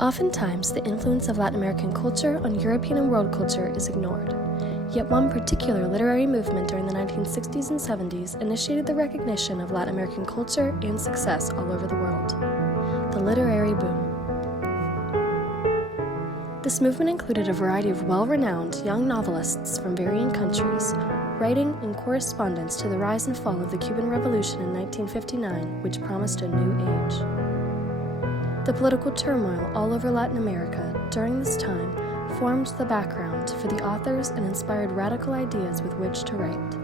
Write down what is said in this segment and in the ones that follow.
Oftentimes, the influence of Latin American culture on European and world culture is ignored. Yet one particular literary movement during the 1960s and 70s initiated the recognition of Latin American culture and success all over the world: the literary boom. This movement included a variety of well-renowned young novelists from varying countries, writing in correspondence to the rise and fall of the Cuban Revolution in 1959, which promised a new age. The political turmoil all over Latin America during this time formed the background for the authors and inspired radical ideas with which to write.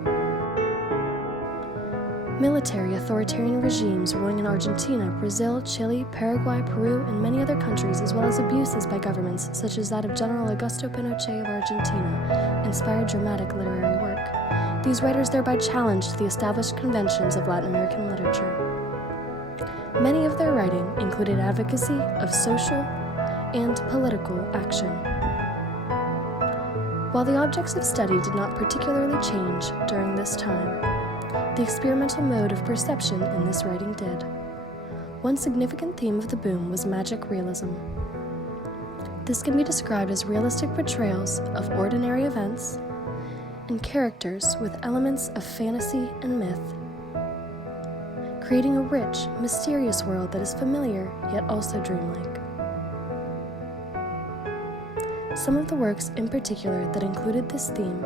Military authoritarian regimes ruling in Argentina, Brazil, Chile, Paraguay, Peru, and many other countries, as well as abuses by governments such as that of General Augusto Pinochet of Argentina, inspired dramatic literary work. These writers thereby challenged the established conventions of Latin American literature. Many of their writing included advocacy of social and political action. While the objects of study did not particularly change during this time, the experimental mode of perception in this writing did. One significant theme of the boom was magic realism. This can be described as realistic portrayals of ordinary events and characters with elements of fantasy and myth, creating a rich, mysterious world that is familiar yet also dreamlike. Some of the works in particular that included this theme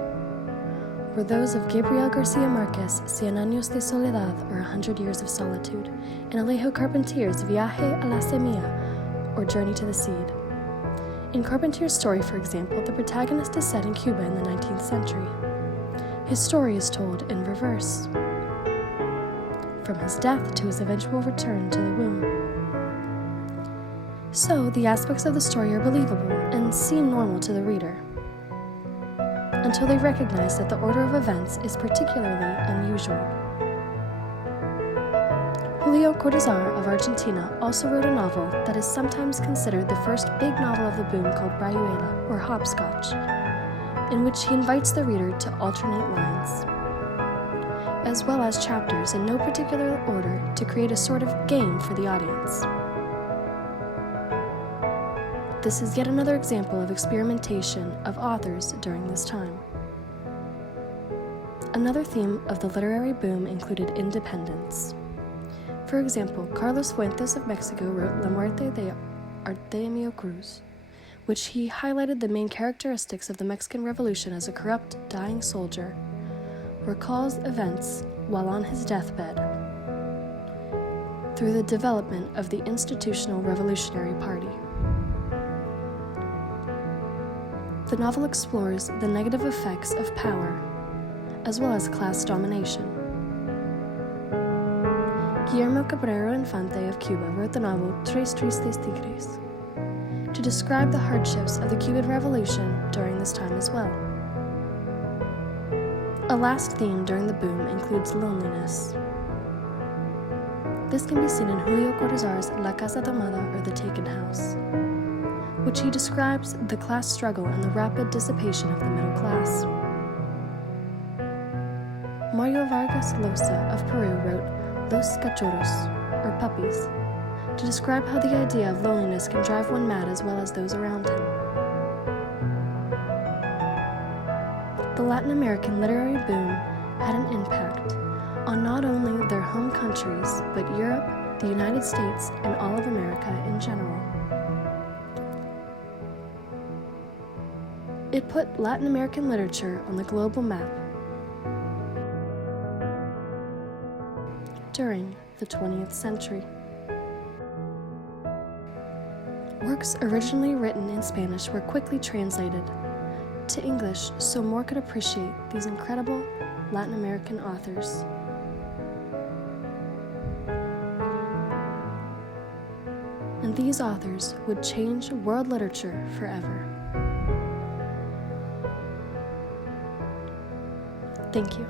were those of Gabriel Garcia Marquez' Cien Años de Soledad, or 100 Years of Solitude, and Alejo Carpentier's Viaje a la Semilla, or Journey to the Seed. In Carpentier's story, for example, the protagonist is set in Cuba in the 19th century. His story is told in reverse, from his death to his eventual return to the womb. So, the aspects of the story are believable and seem normal to the reader, until they recognize that the order of events is particularly unusual. Julio Cortázar of Argentina also wrote a novel that is sometimes considered the first big novel of the boom called Rayuela, or Hopscotch, in which he invites the reader to alternate lines, as well as chapters in no particular order to create a sort of game for the audience. This is yet another example of experimentation of authors during this time. Another theme of the literary boom included independence. For example, Carlos Fuentes of Mexico wrote La Muerte de Artemio Cruz, which he highlighted the main characteristics of the Mexican Revolution as a corrupt, dying soldier, recalls events while on his deathbed through the development of the institutional Revolutionary Party. The novel explores the negative effects of power, as well as class domination. Guillermo Cabrero Infante of Cuba wrote the novel Tres Tristes Tigres to describe the hardships of the Cuban Revolution during this time as well. A last theme during the boom includes loneliness. This can be seen in Julio Cortázar's La Casa Tomada, or The Taken House, which he describes the class struggle and the rapid dissipation of the middle class. Mario Vargas Llosa of Peru wrote Los Cachorros, or Puppies, to describe how the idea of loneliness can drive one mad as well as those around him. The Latin American literary boom had an impact on not only their home countries, but Europe, the United States, and all of America in general. It put Latin American literature on the global map during the 20th century. Works originally written in Spanish were quickly translated to English so more could appreciate these incredible Latin American authors. And these authors would change world literature forever. Thank you.